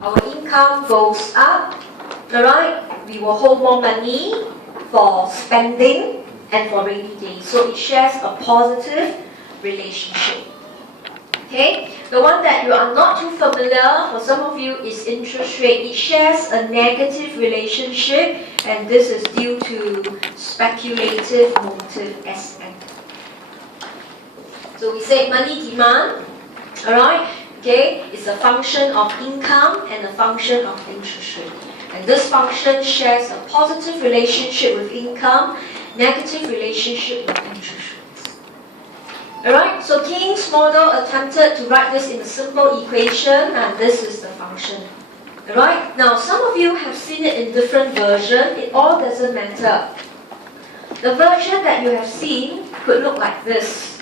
Our income goes up, alright? We will hold more money for spending and for rainy days. So it shares a positive relationship. Okay? The one that you are not too familiar, for some of you, is interest rate. It shares a negative relationship, and this is due to speculative motive SM. So we say money demand, alright? Okay, it's a function of income and a function of interest rate. And this function shares a positive relationship with income, negative relationship with interest rates. Alright, so King's model attempted to write this in a simple equation, and this is the function. Alright, now some of you have seen it in different versions. It all doesn't matter. The version that you have seen could look like this.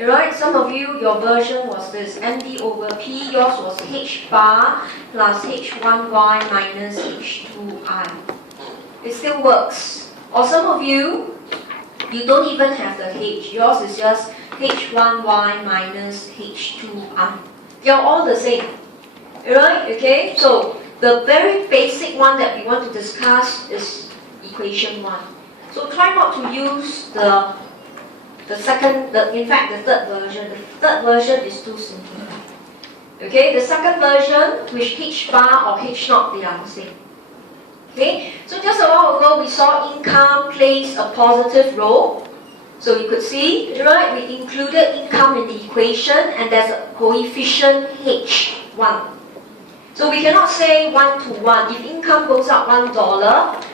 Alright, some of you, your version was this, MD over P, yours was H bar plus H1Y minus H2I. It still works. Or some of you, you don't even have the H, yours is just H1Y minus H2I. They're all the same. Alright, okay, so the very basic one that we want to discuss is equation 1. So try not to use the third version. The third version is too simple. Okay, the second version, which H bar or H naught, they are the same. Okay, so just a while ago we saw income plays a positive role. So you could see, right, we included income in the equation, and there's a coefficient H1. So we cannot say 1 to 1. If income goes up $1,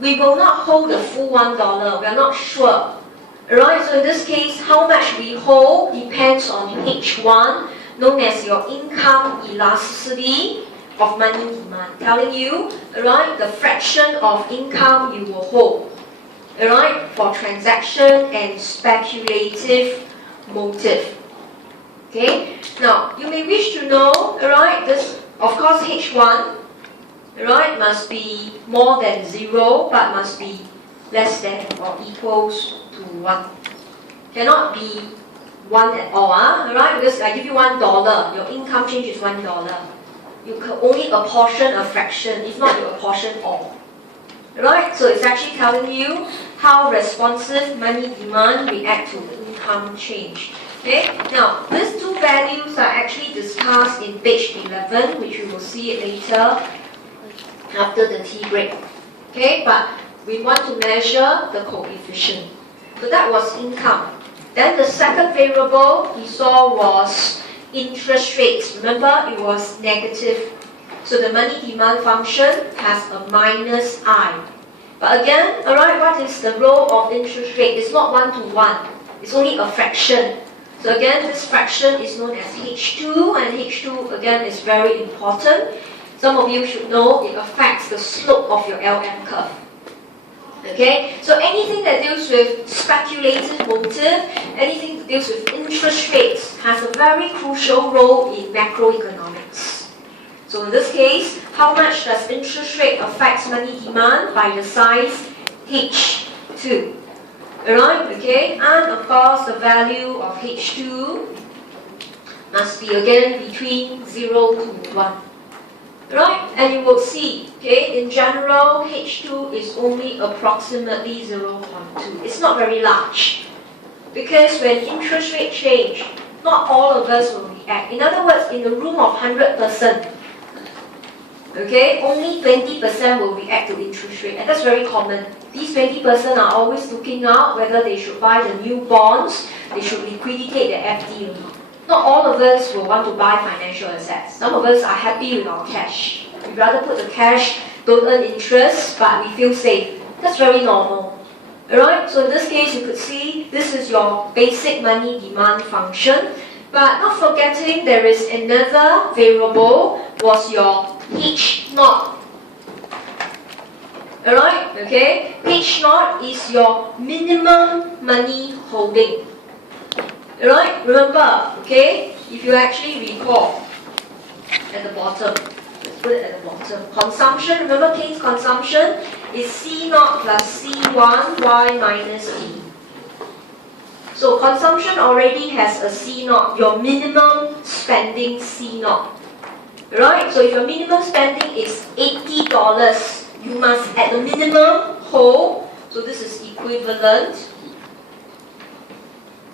we will not hold the full $1. We are not sure. Alright, so in this case, how much we hold depends on H1, known as your income elasticity of money demand. Telling you, alright, the fraction of income you will hold, alright, for transaction and speculative motive. Okay, now you may wish to know, alright, this, of course, H1, alright, must be more than 0, but must be less than or equals to 1. Cannot be 1 at all, alright? Because I give you $1, your income change is $1. You can only apportion a fraction, if not you apportion all. Alright? So it's actually telling you how responsive money demand react to income change. Okay? Now, these two values are actually discussed in page 11, which we will see it later after the tea break. Okay? But we want to measure the coefficient. So that was income. Then the second variable we saw was interest rates. Remember, it was negative. So the money demand function has a minus I. But again, alright, what is the role of interest rate? It's not 1 to 1. It's only a fraction. So again, this fraction is known as H2, and H2 again is very important. Some of you should know it affects the slope of your LM curve. Okay, so anything that deals with speculative motive, anything that deals with interest rates has a very crucial role in macroeconomics. So in this case, how much does interest rate affect money demand? By the size H2. Alright, okay, and of course the value of H2 must be again between 0 to 1. Right? And you will see, okay, in general, H2 is only approximately 0.2. It's not very large. Because when interest rate change, not all of us will react. In other words, in the room of 100%, okay, only 20% will react to interest rate. And that's very common. These 20% are always looking out whether they should buy the new bonds, they should liquidate the FD or not. Not all of us will want to buy financial assets. Some of us are happy with our cash. We'd rather put the cash, don't earn interest, but we feel safe. That's very normal. Alright, so in this case you could see this is your basic money demand function. But not forgetting there is another variable, was your H naught. Alright, okay? H naught is your minimum money holding. Alright, remember, okay, if you actually recall at the bottom, let's put it at the bottom. Consumption, remember King's consumption is C0 plus C1 Y minus E. So consumption already has a C0, your minimum spending C0. Right? So if your minimum spending is $80, you must at the minimum hold, so this is equivalent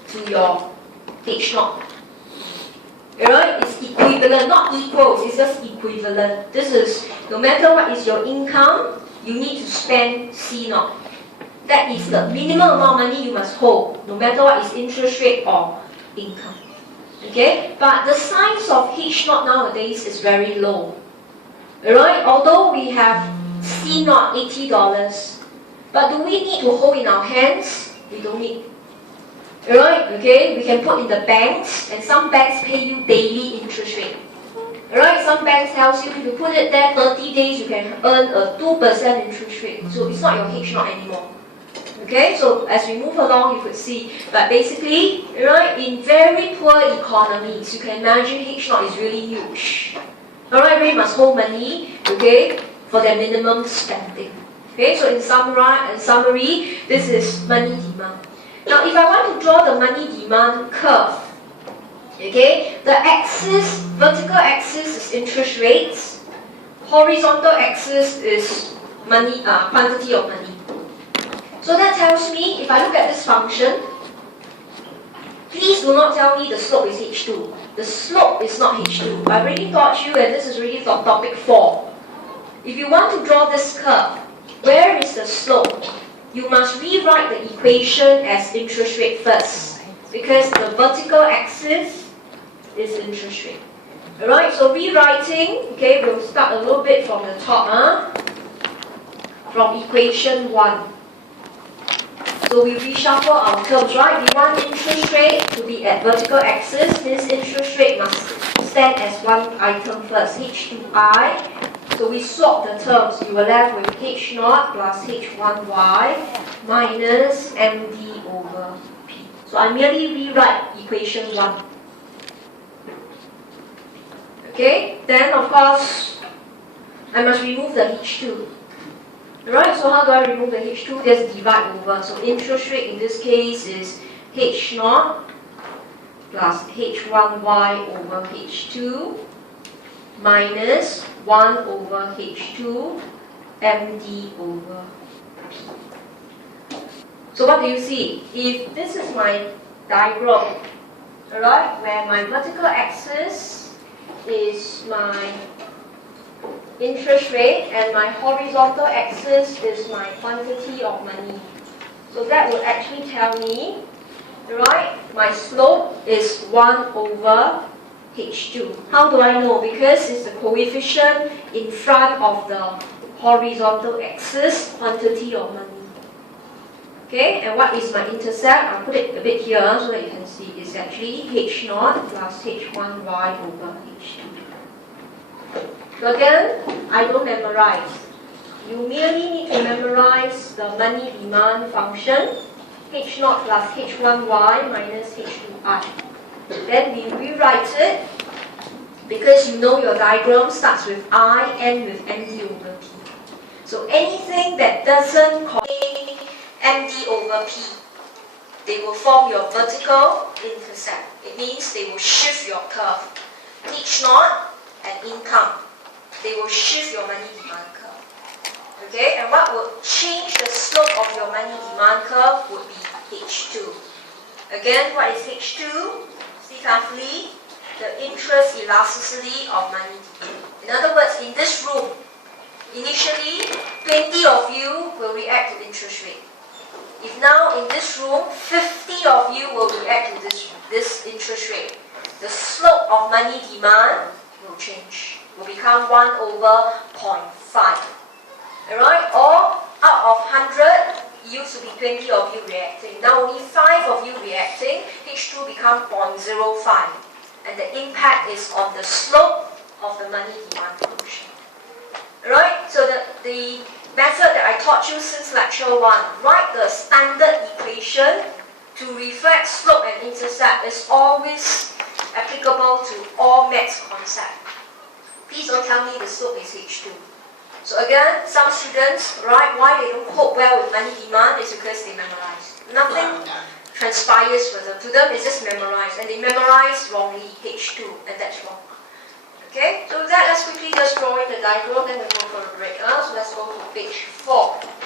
to your H0. Right? It's equivalent, not equals, it's just equivalent. This is, no matter what is your income, you need to spend C0. That is the minimum amount of money you must hold, no matter what is interest rate or income. Okay? But the size of H0 nowadays is very low. Right? Although we have C0 $80, but do we need to hold in our hands? We don't need. Right? Okay? We can put in the banks, and some banks pay you daily interest rate. Right? Some banks tells you if you put it there 30 days, you can earn a 2% interest rate. So it's not your H0 anymore. Okay, so as we move along, you could see, but basically, right, in very poor economies, you can imagine H0 is really huge. Alright, we must hold money, okay, for their minimum spending. Okay, so in summary, this is money demand. Now, if I want to draw the money demand curve, okay, the axis, vertical axis is interest rates, horizontal axis is money, quantity of money. So that tells me, if I look at this function, please do not tell me the slope is H2. The slope is not H2. I've already taught you, and this is already for topic 4. If you want to draw this curve, where is the slope? You must rewrite the equation as interest rate first, because the vertical axis is interest rate. Alright, so rewriting, okay, we'll start a little bit from the top, from equation 1. So we reshuffle our terms, right? We want interest rate to be at vertical axis. This interest rate must stand as one item first, H2I. So we swap the terms. You were left with H0 plus H1Y minus MD over P. So I merely rewrite equation 1. Okay? Then, of course, I must remove the H2. Right, so how do I remove the H2? Just divide over. So interest rate in this case is H0 plus H1Y over H2 minus 1 over H2 MD over P. So what do you see? If this is my diagram, alright, where my vertical axis is my interest rate and my horizontal axis is my quantity of money. So that will actually tell me, right, my slope is 1 over H2. How do I know? Because it's the coefficient in front of the horizontal axis, quantity of money. Okay, and what is my intercept? I'll put it a bit here so that you can see. It's actually H0 plus H1Y over H2. So again, I don't memorize. You merely need to memorize the money demand function, H0 plus H1Y minus H2I. Then we rewrite it, because you know your diagram starts with I, end with MD over P. So anything that doesn't contain MD over P, they will form your vertical intercept. It means they will shift your curve. H0 and income. They will shift your money demand curve. Okay, and what will change the slope of your money demand curve would be H2. Again, what is H2? See carefully, the interest elasticity of money demand. In other words, in this room, initially, 20 of you will react to interest rate. If now in this room, 50 of you will react to this interest rate, the slope of money demand will change. Will become 1 over 0.5. Alright? Or out of 100, it used to be 20 of you reacting. Now only 5 of you reacting, H2 become 0.05. And the impact is on the slope of the money demand function. Alright? So the method that I taught you since lecture 1, write the standard equation to reflect slope and intercept is always applicable to all maths concepts. Please don't tell me the slope is H2. So again, some students, right, why they don't cope well with money demand is because they memorize. Nothing transpires for them. To them, it's just memorize. And they memorize wrongly, H2, and that's wrong. Okay, so with that, let's quickly just draw in the diagram, then we'll go for a break. So let's go to page 4.